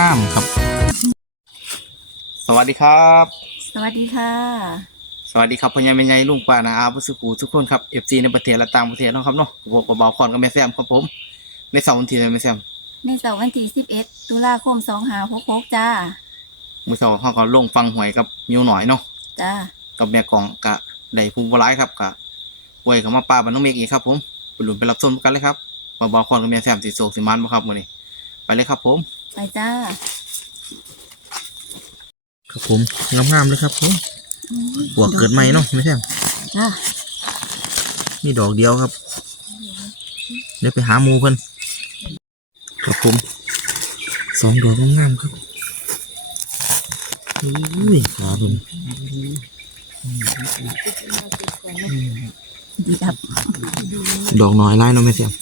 งามๆครับ สวัสดีครับ สวัสดีค่ะ สวัสดีครับพ่อใหญ่แม่ใหญ่ลุงป้านาอาผู้สุขูทุกคนครับเอฟซีในประเทศและต่างประเทศเนาะครับเนาะผมกับเบาคอนกับแม่แซมครับผมในเสาร์วันที่ไหนแม่แซมในเสาร์วันที่11ตุลาคม2566จ้ามื้อเสาร์เขาก็ลงฟังหวยกับมิวหน่อยเนาะจ้ากับแม่กองกะได้ภูมิบร้ายครับกะไว้เขามาป้าบันน้องเมกอีกครับ ผมไปลุ้นไปรับชมกันเลยครับว่าเบาคอนกับแม่แซมสิโศกสิมันบ่ครับมื้อนี้ไปเลยครับผม ไปจ้า ครับผมงามๆเลยครับผมบวกเกิดใหม่เนาะแม่แซมจ้ามีดอกเดียวครับ เดี๋ยวไปหาหมูเพิ่นครับผมสองดอกงามๆครับอุ้ยขาเพิ่นดีดับดอกน้อยไล่เนาะไม่เสียม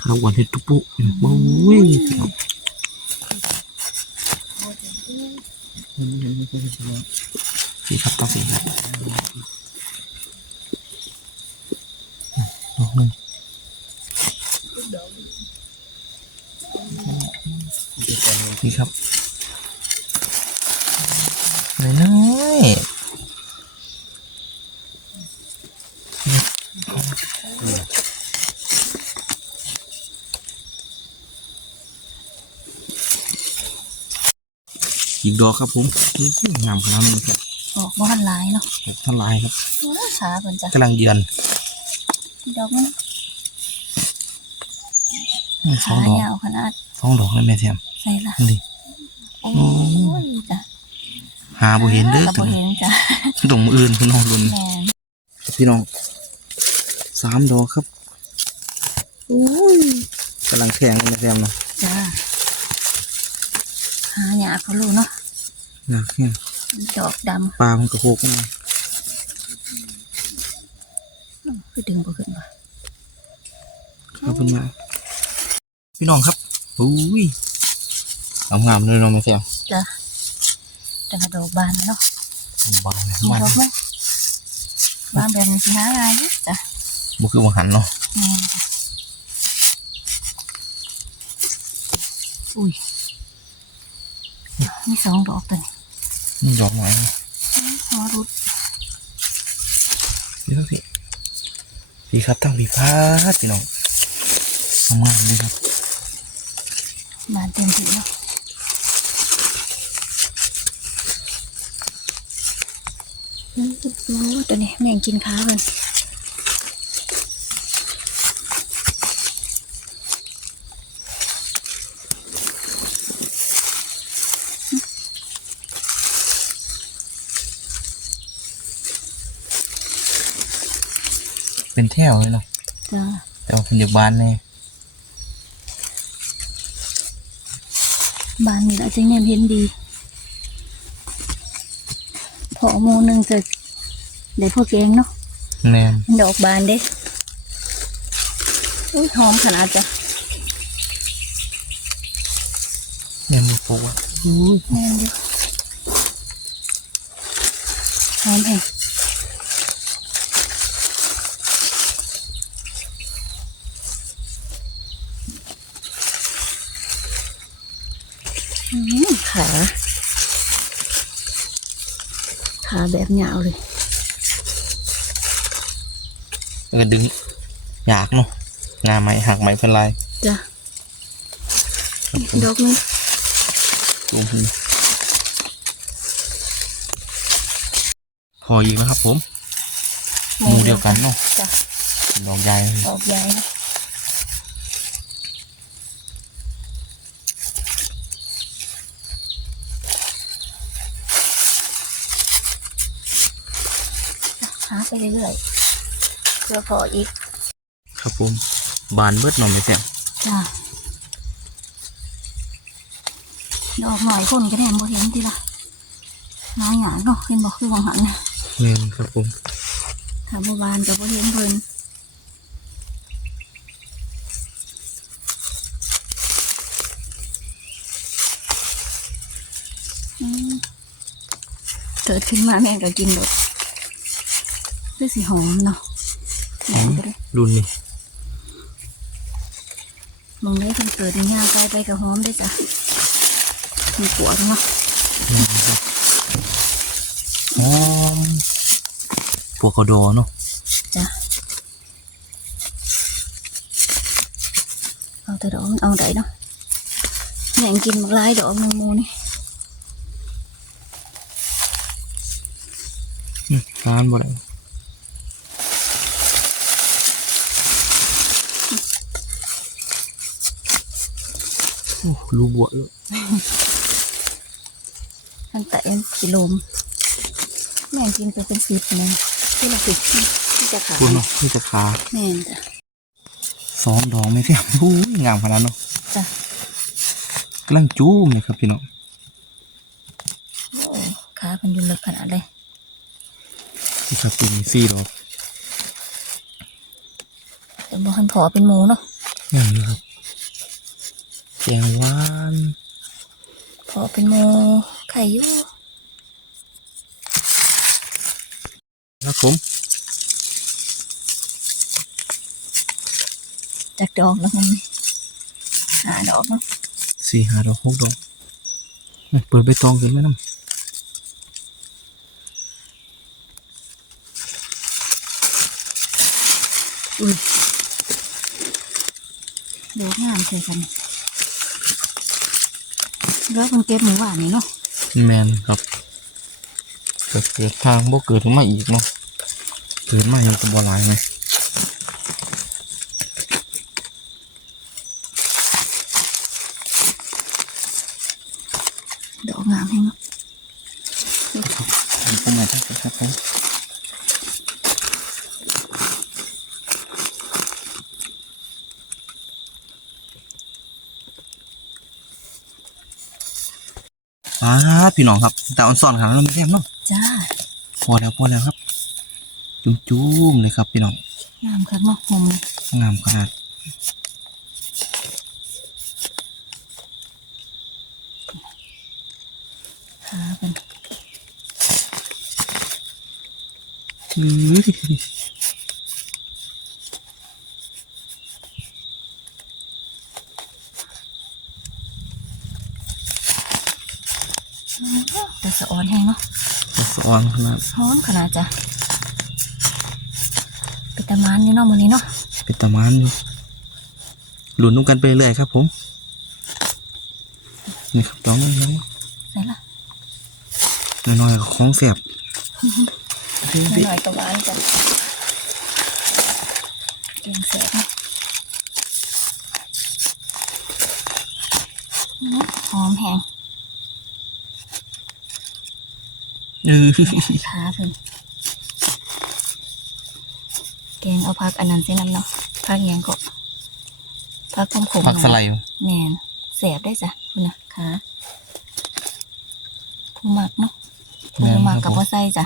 ข้าวหวานเห็ดตุ๊ปุโอ้ยสีครับต้องสีครับดอกหนึงนี่ครับไหนน้อย ดอกครับผมอื้องามขนาดนี้ครับออกบ้านหลายเนาะดอกทลายครับโอ้ยขาเพิ่นจ้ะกำลังเยือนดอกนึงนี่สอขางดอกยาวขนาดสองดอกเลยแม่เทียมใส่ละนี่โอ้ยจ้ะหาบ่เห็นเด้อแต่บ่เห็นจ้ะตรงมืออื่นพี่น้องรุนแม่นพี่น้องสามดอกครับโอ้ยกำลังแข็งเลยแม่เทียมเนาะจ้าหาหยาเขารู้เนาะ หนักเนี่ยดอกดปลามันกระโคกมาำคือดึงบ่ขึ้นว่ะครับพี่น้องพี่น้องครับอุ้ยงามๆเลยเนาะแม่เทียมจ้ะแต่กระดอกบานเนาะบานเลยมีบานดอกไหมบานแบบนี้สิหาง่ายเด้อจ้ะบุคือวังหันเนาะแม่นจ้ะอุ้ยมีสองดอกตัวนี้ นี่ดอกไม้นะหอรุดนี่ครับพี่พี่ครับตั้งพี่ฟ้าดพี่น้องงามเลยครับบานเต็มที่เนาะตัวนี้แม่งกินขาเพิ่น แถวเลยเนาะจ้ะแต่ว่าเป็นเด็กบ้านแน่บานนี่ละจังแนมเห็นดีพอโมงหนึงจะได้พวกแกงเนาะแนนดอกบานเด้อุ้ยหอมขนาดจ้ะแนนมือปูอะอุ้ยแม่นอยู่หอมแห้งอืมขา ขา แบบยาวเลยแล้วก็ดึงอยากเนาะงาไม้หักไม้เป็นลายจ้ะครับผมดอกนึงลงพื้นพออีกแล้วครับผมหมูเดียวกันเนาะจ้ะดอกใหญ่เลยดอกใหญ่นะหา ไปเรื่อยๆเพื่อพออีก ครับผมบานเบิดหน่อยไหมเสียงจ้ะดอกหน่อยคนก็แนมบ่เห็นทีละน้อยหยาเนาะเห็นบอกคือวังหันน่ะแน่นครับผมถ้าบ่บานก็บ่เห็นเพิ่นอืมเกิดขึ้นมาแม่ก็กินหมด คือสิหอมเนาะหอมแม่ก็เลยรุ่นนี้มองได้คนเกิดในย่างไกลไปกับหอมได้จ้ะมีปวดเนาะอ๋อพวกกระโดเนาะจ้ะเอาแต่ดอกมันเอาได้เนาะแม่งกินหมากลายดอกแมงมูนี่อืมร้านบ่ได้ รูบวชเลยตั้งแต่กิโลมแม่งกินไปเป็นสิบเลยที่ละสิบที่จะขายคุณเนาะนี่จะขาแม่นจ้ะสองดอกไม่เพียงอู้ยงามขนาดเนาะจ้ะกำลังจู้มเลยครับพี่น้องโอ้ขาเป็นยุนเลิกขนาดเลยนี่ครับปีนี้สี่ดอกแต่บอกคันพอเป็นหมูเนาะงามเลยครับ แกงหวานพอเป็นหมูไข่อยุ่ครับผมจากดอกแล้วมันหาดอกเนาะสี่ห้าดอกหกดอกนี่เปิดใบตองขึ้นไหมน้อุ้ยดอกงามใช่กัน แล้วมันเก็บหมูหวานนี่เนาะแมนครับเกิดเกิดทางบ่เกิดขึ้นมาอีกเนาะเกิดมาอยู่กับบ่หลายไหม ดอกงามให้เนาะ ผมก็มาได้ครับผมอ่า พี่น้องครับแต่อันซ่อนขนาดนั้นไม่แพงเนาะจ้าพอแล้วพอแล้วครับ จุ้มๆเลยครับพี่น้องงามคักเนาะหอมเลยงามขนาดขาเป็นอื้อ แต่สะออนแห้งเนาะ ส อนขนาดหอมขนาดจ้ะเป็นตะมานอยู่เนาะมื้อนี้เนาะเป็นตะมันอยู่หลุนนุ่มกันไปเรื่อยครับ ผม นี่ครับน้องน้องใส่ละน้อยๆก็ของเสียบหน่อยๆกับหวานจ้ะเกียงแสบเนาะอื้อหอมแห้ง เออขาเพิ่นแกงเอาผักอันนั้นใส่น้ำเนาะผักอิหยังก็ผักขมขมผักสไลด์แม่นแสบได้จ้ะคุณนะขาผู้หมักเนาะผู้หมักกับว่าใส่จ้ะ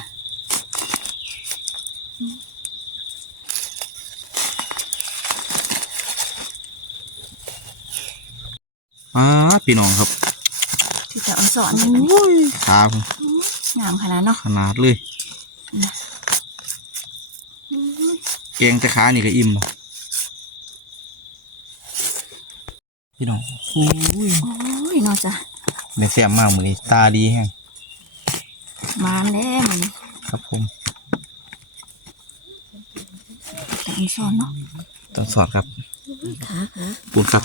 อ้าพี่น้องครับที่จะเอาสอนโอ้ยขาผม งามขนาดเนาะขนาดเลยเกงจะขานี่ก็อิ่มแล้วพี่น้องโอ้ยโอ้ยเนาะจ้ะแม่แซ่บมากมือนี้ตาดีแฮงมานแล้วมันครับผมแต่เอาสอนเนาะต้องสอดครับขาขาปูนครับ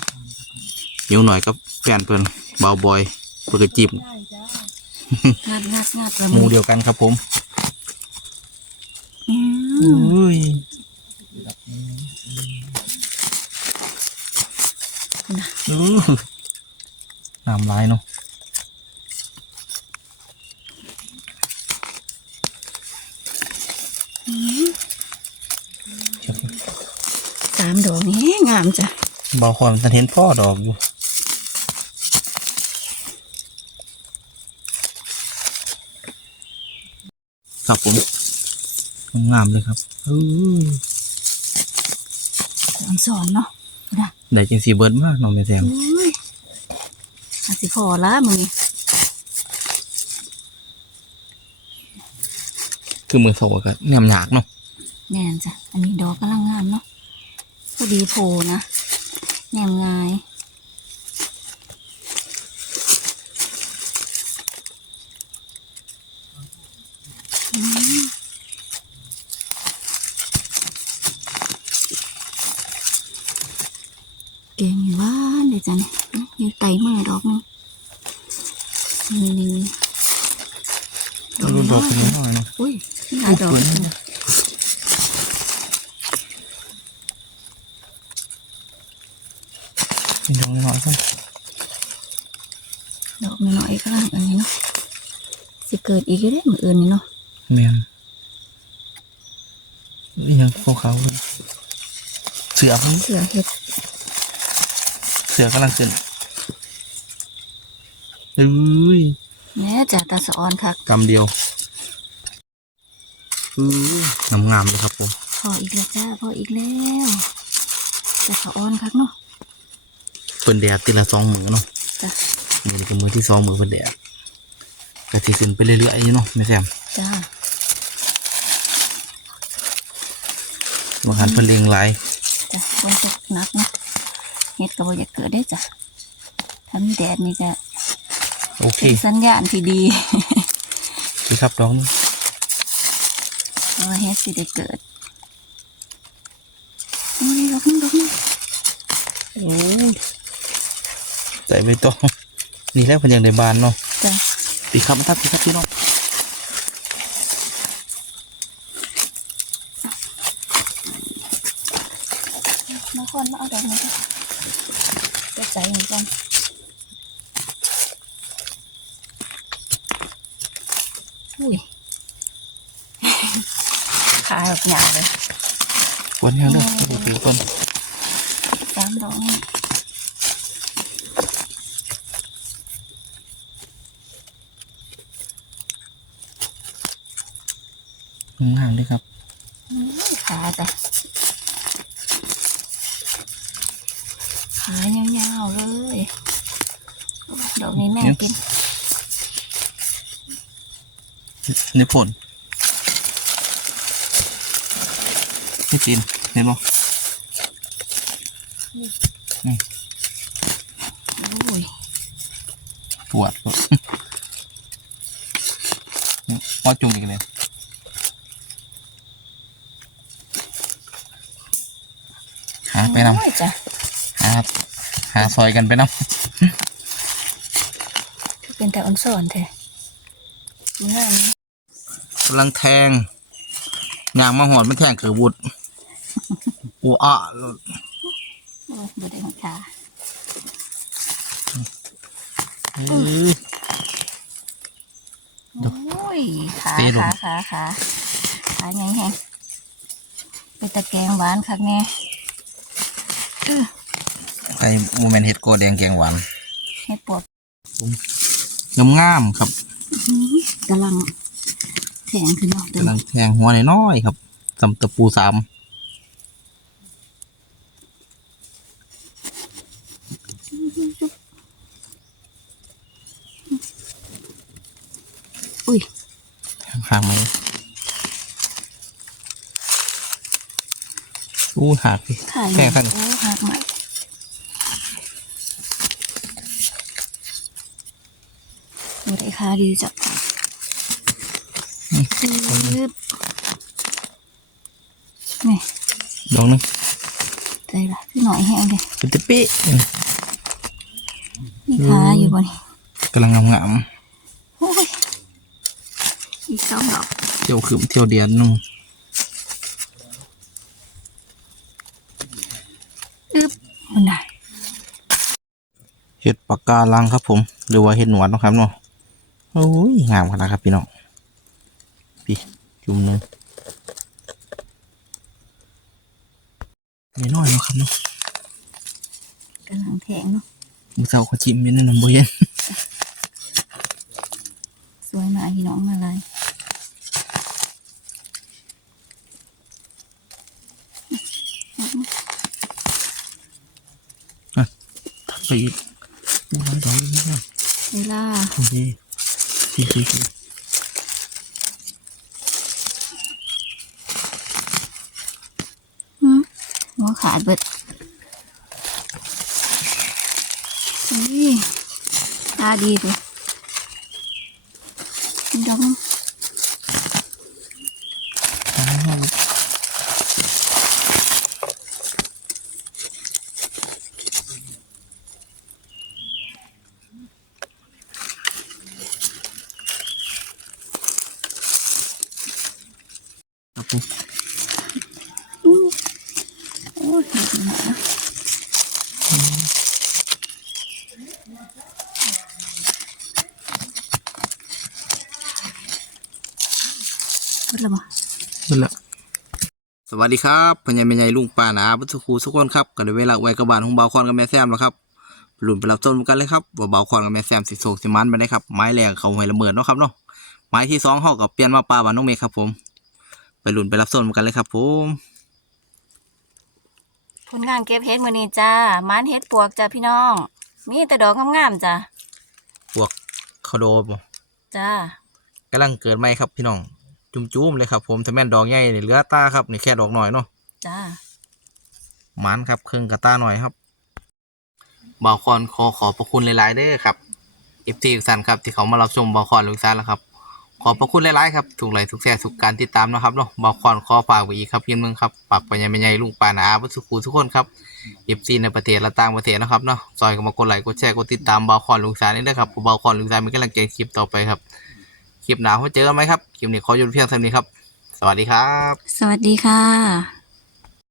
เหนียวหน่อยกับแฟนเพิ่นเบาบอยเพื่อกระจิบ งัดงัดงัดเลยหมูเดียวกันครับผมอืมอุ้ยนะอู้น้ำลายเนาะสามดอกนี่งามจ้ะบางคนจะเห็นพ่อดอกอยู่ ครับผมงามเลยครับอู้เอาสอนเนาะนะได้จังสีเบิร์ดมากน้องแม่แซมอุ้ยอาสิพอละมึงนี่คือมือโซก็แนมหยากเนาะแน่นจ้ะ อันนี้ดอกกำลังงามเนาะพอดีโผล่นะแหนมง่ายอืมเก่งอยู่บ้านเลยจ้ะเนี่ยอยู่ไตมือดอกนึงนี่นี่นี่ ดูดอกนี้หน่อยนะอุ้ยมีหลายดอกสวยเลยนะเป็นดอกน้อยๆครับดอกน้อยๆก็ล่างอันนี้เนาะสิเกิดอีกอยู่ได้อมืออื่นนี่เนาะแมนนี่ยังขาวๆเลยเสือครับเสือเห็ดเสือกำลังขึ้นอุ้ย แม่จ่าตาสะออนคักกำเดียวอุ้ยน้ำงามเลยครับผมพออีกแล้วจ้าพออีกแล้วแต่สะออนคักเนาะเปินแดดทีละสองมือเนาะจ้ะมือคือมือที่สองมือเปินแดดก็ที่ขึ้นไปเรื่อยๆอยู่เนาะไม่แซมจ้าบางครั้งเพิ่นเลียงไรจ้ะฝนตกหนักเนาะเห็ดก็บ่อยากเกิดได้จ้ะถ้ามีแดดนี่จะ โอเคเป็นสัญญาณที่ดีดีครับดอกนี้เพราะว่าเห็ดสิได้เกิดโอ้ยดอกนึงดอกนึงโอ้ยใส่ใบตองนี่แหล้วเพิ่นยังได้บานเนาะจ้ะปีครับมาทับปีครับพี่น้อง มาคนมาเอาดอกนี้จ้ะจะใจเหมือนกันอุ้ย ขาแบบหยาบเลย วันยังเด้อดูผิวต้นสามดอกนี่งามเลยครับขาจ้ะขายาวๆเลยดอกนี้แม่งกินในผล ไม่จีนเห็นบ่โอ้ยปวดปวดพอจุ่มอีกเลยหาไปนโอ้ยจ้ะำหาหาซอยกันไปนเป็นแต่อ่อนสอนแท้งามำกำลังแทงยางมาหอดไม่แทงเขือวุด ปูอะโอ้ยบ่ได้ของขาเอ้ย ดูโอ้ยขาเตะลง ขาขาขาขาไงแฮงเป็นตะแกรงหวานคักแน่อื้อไอ้โมเมนต์เห็ดโกแดงแกงหวานเฮ็ดปวดงามงามๆครับกำลังแข็งขึ้นเนาะเดี๋ยวกำลังแทงหัวน้อยๆครับสำตะปูสาม อุ้ย ห่างไหมอู้หักพี่ขายแข็งท่านโอ้หักใหม่ดูได้ค่าดีจ้ะปึ๊บนี่ดอกหนึงใจละพี่หน่อยแห้งเลยเป็นตะเป๊ะมีขาอยู่บนกำลังงามงามโอ้ย อีกสองดอกๆเที่ยวคืมเที่ยวเดียนนึงอึ๊บมันได้เห็ดปากกาลังครับผม หรือว่าเห็ดหนวดเนาะครับเนาะโอ้ยงามขนาดครับพี่น้องพี่จุ่มหนึงน้อยๆเนาะครับเนาะกำลังแทงเนาะมือเจ้าเขาจิ้มไม่แน่นอนบ่เห็นสวยมากพี่น้องมาเลย สี่โอ้ยสองเลยนะเวล่าโอเคสี่สี่สี่หัวขาดเบิดนี่ตาดีดู นั่นแหละสวัสดีครับพญายแม่ใหญ่ลุงป้านาบุตรครูทุกคนครับก็ได้เวลาไว้กับบ้านของบ่าวคอนกับแม่แซมแล้วครับไปลุ้นไปรับชมกันเลยครับว่าบ่าวคอนกับแม่แซมสิโศกสิมันไปได้ครับไม้แรงเขาห้วยละเมิดเนาะครับเนาะไม้ที่สองเฮากับเปลี่ยนมาปลาบ้านน้องเมฆครับผม ไปลุ้นไปรับชมกันเลยครับผมผลงานเก็บเฮ็ดมื้อนี้จ้ามันเฮ็ดปวกจ้าพี่น้อง มีแต่ดอกงามๆจ้าพวกเขาโดบ่จ้ากำลังเกิดใหม่ครับพี่น้อง จุ่มๆเลยครับ ผมถ้าแม่นดอกใหญ่นี่เหลือตาครับนี่แค่ดอกหน่อยเนาะจ้าหมันครับครึ่งกระต้าหน่อยครับบ่าวคอนขอขอบพระคุณหลายๆเด้อครับอิฟทีทุกท่านครับที่เขามารับชมบ่าวคอนลูกซานแล้วครับ ขอบพระคุณหลายๆครับทุกไลค์ทุกแชร์ทุกการติดตามเนาะครับเนาะบ่าวคอนขอฝากไว้อีกครับเพียงหนึงครับฝากไปยังไม่ใหญ่ลุงปานาอาบุสุขูทุกคนครับอิฟซีในประเทศและต่างประเทศนะครับเนาะซอยก็มากดไลค์กดแชร์กดติดตามบ่าวคอนลุงซานนี่ด้วยครับผมบ่าวคอนลุงซานมีกำลังใจคลิปต่อไปครับ คลิปหน้าพบเจอกันไหมครับ คลิปนี้ขอหยุดเพียงเท่านี้ครับ สวัสดีครับ สวัสดีค่ะ